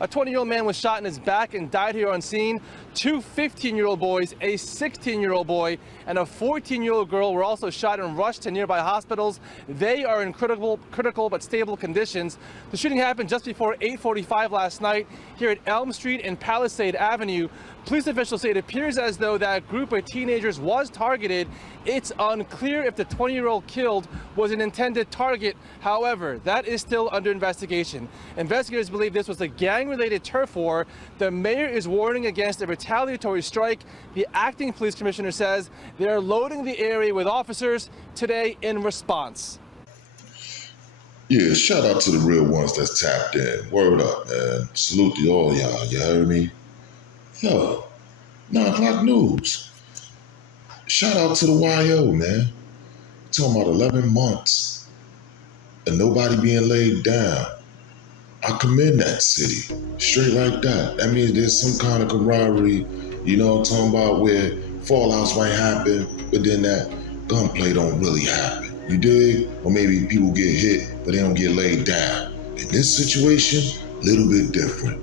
A 20-year-old man was shot in his back and died here on scene. Two 15-year-old boys, a 16-year-old boy, and a 14-year-old girl were also shot and rushed to nearby hospitals. They are in critical but stable conditions. The shooting happened just before 8:45 last night here at Elm Street and Palisade Avenue. Police officials say it appears as though that group of teenagers was targeted. It's unclear if the 20-year-old killed was an intended target. However, that is still under investigation. Investigators believe this was a gang-related turf war. The mayor is warning against a retaliatory strike. The acting police commissioner says they're loading the area with officers today in response. Yeah, shout out to the real ones that's tapped in. Word up, man. Salute to all y'all, you heard me? Yo, Nunoclock Newz. Shout out to the YO, man. Talking about 11 months and nobody being laid down. I commend that city. Straight like that. That means there's some kind of camaraderie, you know what I'm talking about, where fallouts might happen, but then that gunplay don't really happen. You dig? Or maybe people get hit, but they don't get laid down. In this situation, a little bit different.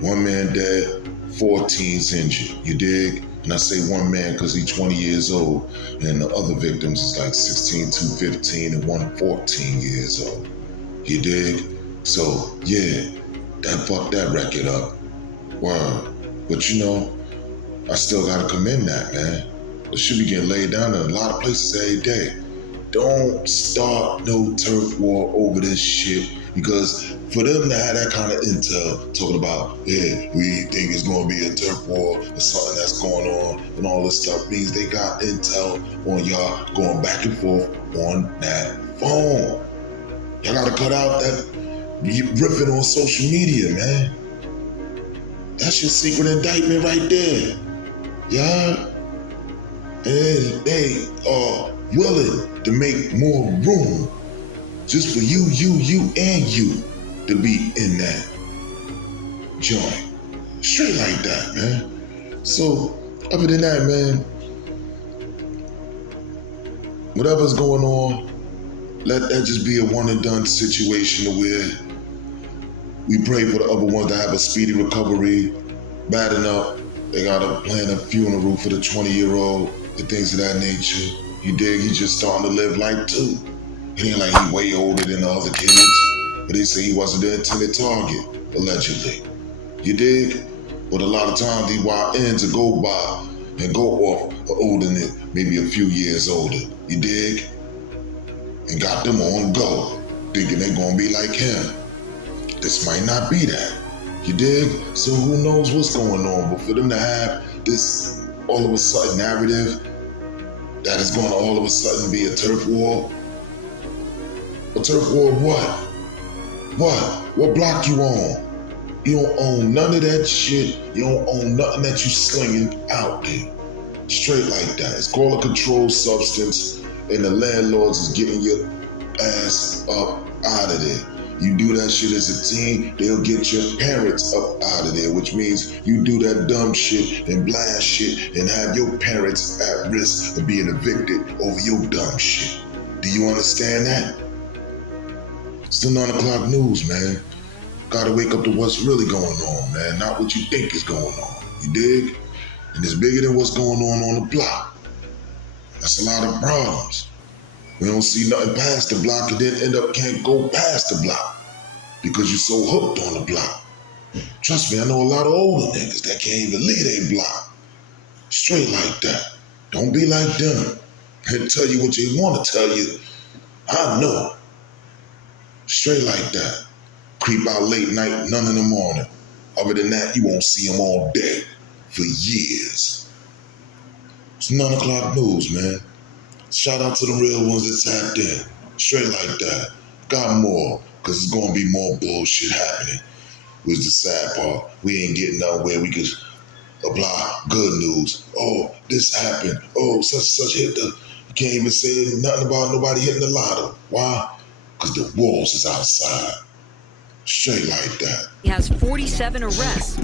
One man dead, 14's injured. You dig? And I say one man because he's 20 years old, and the other victims is like 16, 2, 15, and 1, 14 years old. You dig? So, yeah, that fucked that record up. Wow. But you know, I still gotta commend that, man. It should be getting laid down in a lot of places every day. Don't start no turf war over this shit, because for them to have that kind of intel talking about, yeah, we think it's going to be a turf war or something that's going on and all this stuff, means they got intel on y'all going back and forth on that phone. Y'all got to cut out that riffing on social media, man. That's your secret indictment right there. Yeah? And they are willing to make more room just for you, and you to be in that joint. Straight like that, man. So, other than that, man, whatever's going on, let that just be a one and done situation where we pray for the other ones to have a speedy recovery. Bad enough, they gotta plan a funeral for the 20-year-old, and things of that nature. You dig? He's just starting to live life too. It ain't like he way older than the other kids, but they say he wasn't the intended target, allegedly. You dig? But a lot of times these YNs will go by and go off older than maybe a few years older. You dig? And got them on go, thinking they're gonna be like him. This might not be that. You dig? So who knows what's going on? But for them to have this all of a sudden narrative that is going to all of a sudden be a turf war. A turf war of what? What block you on? You don't own none of that shit. You don't own nothing that you slinging out there. Straight like that. It's called a controlled substance, and the landlords is getting your ass up out of there. You do that shit as a team, they'll get your parents up out of there, which means you do that dumb shit and blast shit and have your parents at risk of being evicted over your dumb shit. Do you understand that? It's the Nunoclock Newz, man. Gotta wake up to what's really going on, man, not what you think is going on. You dig? And it's bigger than what's going on the block. That's a lot of problems. We don't see nothing past the block and then end up can't go past the block because you're so hooked on the block. Trust me, I know a lot of older niggas that can't even leave their block. Straight like that. Don't be like them. They'll tell you what they want to tell you. I know. Straight like that. Creep out late night, none in the morning. Other than that, you won't see them all day for years. It's Nunoclock Newz, man. Shout out to the real ones that tapped in. Straight like that. Got more, because it's going to be more bullshit happening. Was the sad part. We ain't getting nowhere we could apply good news. Oh, this happened. Oh, such and such hit the... You can't even say nothing about nobody hitting the lotto. Why? Because the walls is outside. Straight like that. He has 47 arrests.